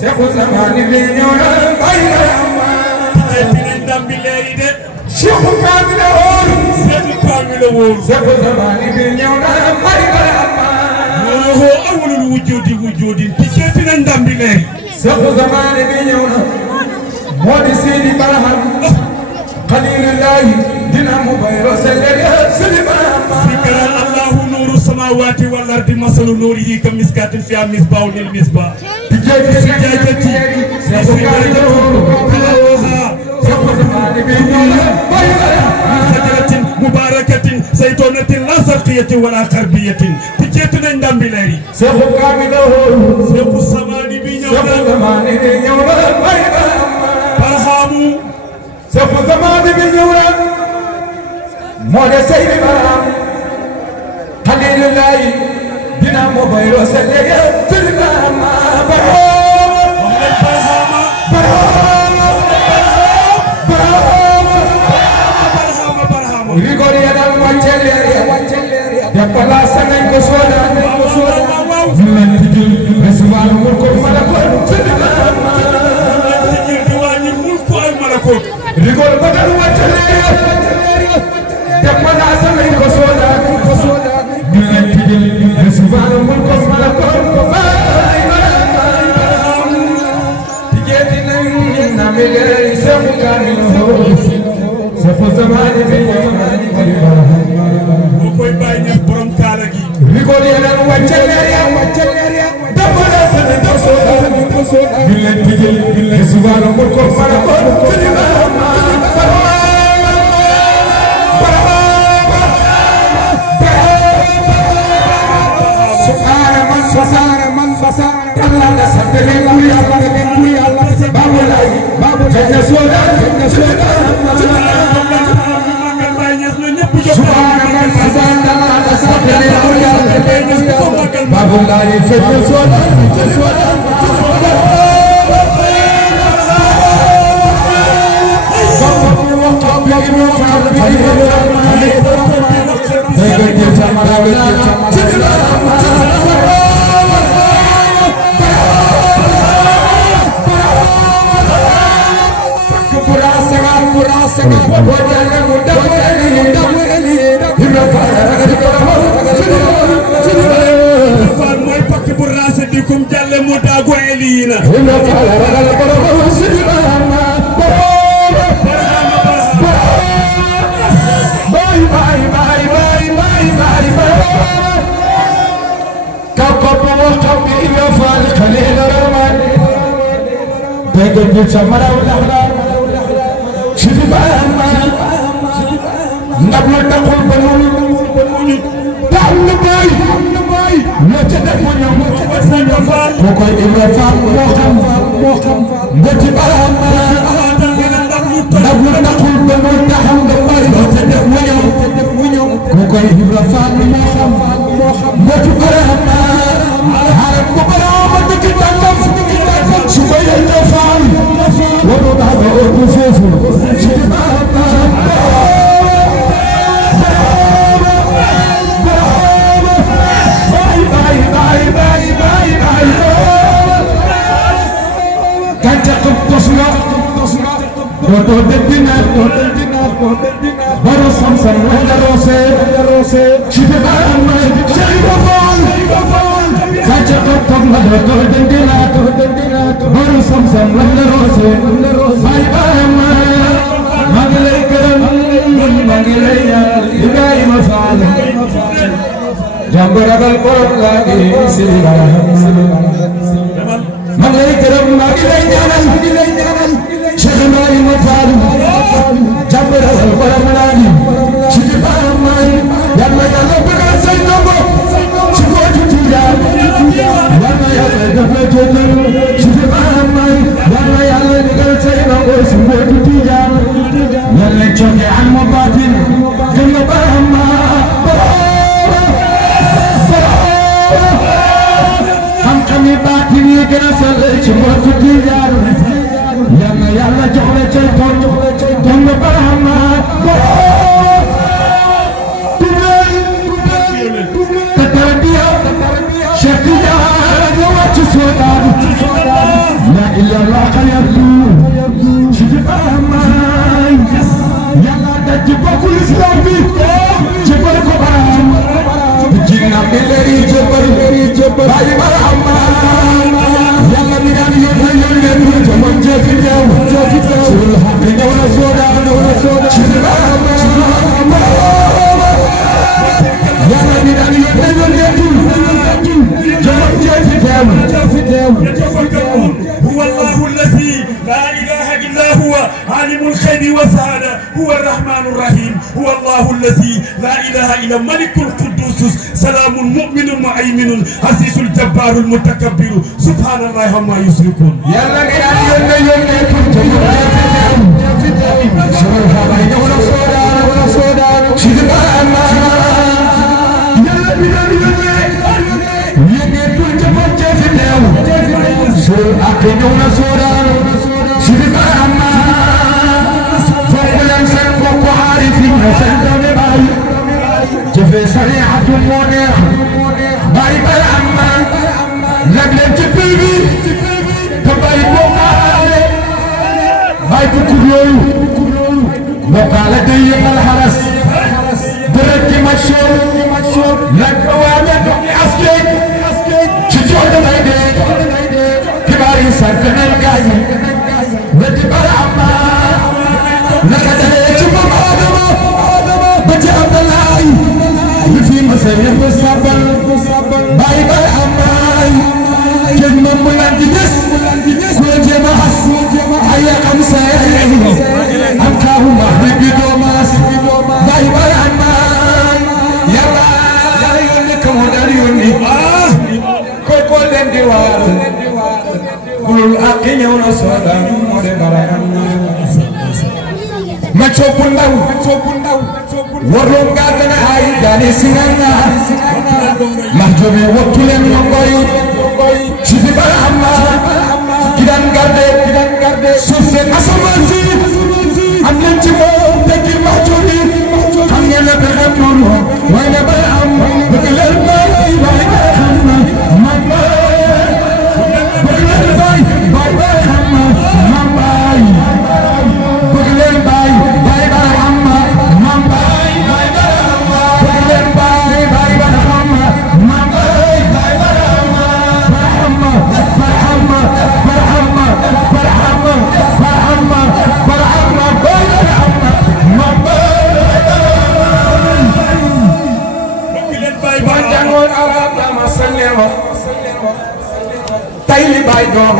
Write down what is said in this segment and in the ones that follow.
Seexu Zamani bi ñëw na bay barama dinañ dambi leeri de Seexu Kaamil woon Seexu Kaamil woon Seexu Zamani bi ñëw na bay barama ho awwalul wujudi dinañ dambi leeri Seexu Zamani bi ñëw na moo di Sidi Baraham Xalilullahi dina mu bayro selere Sidi Baraham fikran Allahu nuru samawati wal ardi masalu nurihi ka miskatin fiha misbahun lil misbah سجاجتي سجرة مباركة زيتونة لا شرقية ولا غربية تجيتنا ندم بلاري سيخو كامله سيخو السماني بينيونا سيخو الزماني بينيونا برهامو سيخو الزماني بينيونا مولى سيدي برهام خليل الله دينا موبايلو سليا تلما إلا الله يرجو شفاء ماي يلا تجيبوا كل إسلام بي جبل كبرام جينا بلري جبل باي برام يلا ميران يلا جمال جافي سول حق نونا سودا شفاء يلا ميران يلا جمال جافي يتفكرون هو الله الذي لا إله إلا هو عالم الخير والسعادة هو الرحمن الرحيم هو الله الذي لا إله إلا ملك القدوس سلام مؤمن مؤمن عزيز الجبار المتكبر سبحان الله عما يشركون يلا أكيدنا سودان شريفة أما فقلن سنقوق عارفين سنتم باي جفي سريعة مونيا باي باي أما لقلن جفيبي تباي بوكالي باي بكريو بوكالي ديّن الحرس درد مشهور لك أوامي دوني أسكي شجوع دمائي سركن الجاي وتبرعما لقد هيجم آدم بجاب الله في مسير مصابل باي باي أماي جم ملنديس كل جماعة هيا أمسى أمكاه مهرب دوماس باي باي أماي يلا يونيكم وداريوني كل دندوار كل أقين ونصودا مدبران ما تشوفنا ورم قادنا هاي داني سيننا ما تبي وكلن يومي شدي برهما كدان قادة سوسن أسمانسي أمين جمو تكي محجودي كم يلا برهمنو وين برهم بكلر باي باي برهم Tayli bay doom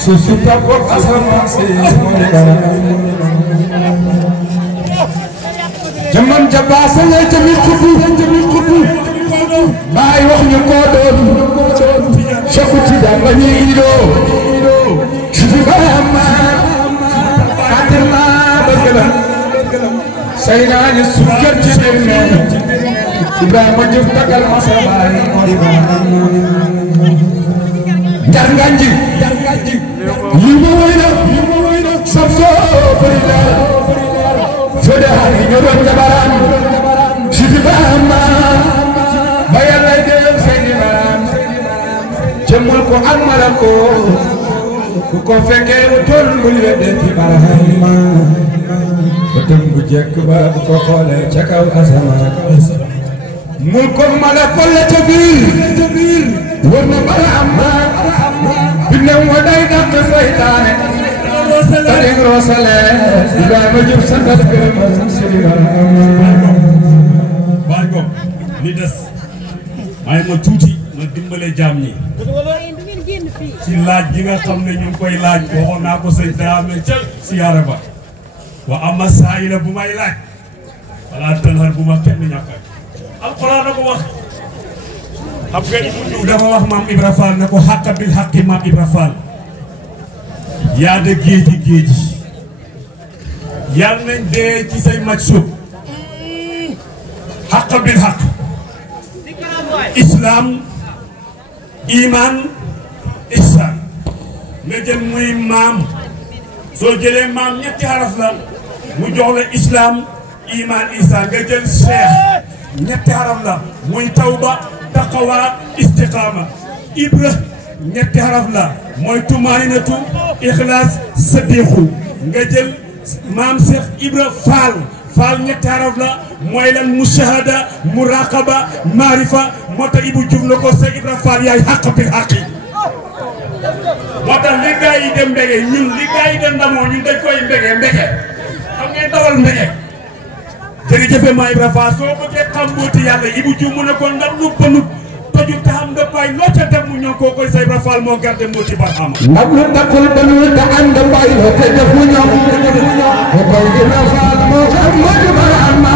susu tapot asamaan si jaman jabasa ya jamil kubu bay wax ñu ko doon Cheikh Tidiane bañi ido shibama kadirna bagala sayna ni sukar ci ben Ibrahima jëf tagal masabay modi ba Janganji lima wayna sabso perida sudah hari nyoron jabaran sidibama bayal lay dem sayyidan jemul ko amalako ko fekke tol mul wedde ci barahima betum bu jek ba ko xolé ca kaw asama mulkum malakul tabir warna barahama binam waday dak saytane tadi rosale Ibrahima jub santal gërëm sidibama bago li des ay ma tuuti ma dimbale jaam ñi ci laaj gi nga xam ne ñu ngi koy laaj waxoon naa ko sëñ Dramé ca siyaara ba wa amma saayila bu may laaj wala tanhar bu ma kenn ñàkkal alquran na ko wax xam nga Ibou dafa wax maam Ibra Fall ne ko xàqa bil xaqi maam Ibra Fall yaa de géeji yal nañ dee ci say maj suub xàqa bil xaq islam iman ihsan nga jël muy maam soo jëlee maam ñetti xaraf la mu jox la islam iman ihsan nga jël cheikh ñetti xaraf la muy tawba taqwa istiqama ibra ñetti xaraf la mooy tumaaninatu ixlaas sadiqu nga jël maam Cheikh Ibra Fall Fall ñetti xaraf la mooy lan mushahada muraqaba maarifa moo tax Ibou Diouf na ko Cheikh Ibra Fall yaay xaq bil xaqi moo tax li gaa yi dem mbege ñun li gaa yi dem ndamoo ñun dañ koy mbege mbege xam ngeen dawal mbege jërëjëf maa Ibra Fall soo bëggee xam mbooti yàlla Ibou Diouf mu ne ko ndax lu banut toju te xam nga bàyyi loo ca dem mu ñëw koo koy Cheikh Ibra Fall moo garde mbooti barxaama ndax lu taxul banut te ànd bàyyi loo te def mu ñëw ko koy Ibra Fall moo xam mbooti barxaama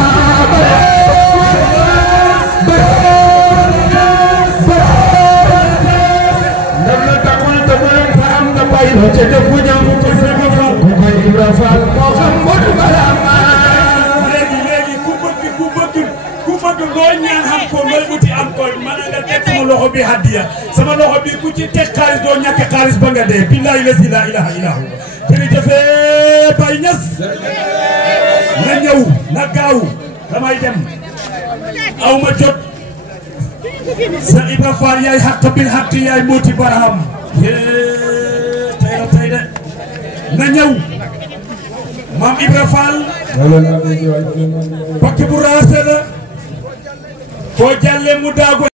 te def bu ñëw ci sama Fall ku koy Ibra Fall moo xam mbooti barxaama léegi ku bëgg loo ñaan xam ko looy wuti am ko man nga teg sama loxo bi hadiya sama loxo bi ku ci teg xaalis doo ñàkk xaalis ba nga dee billahi la ilaha illa hu jërëjëf Baye Niass na ñëw na gaaw damay dem aw ma jot Cheikh Ibra Fall yaay xaq bil xaq yaay mbooti barxaam tey de na ñëw maam Ibra Fall bakki bu raase la boo jàllee mu daago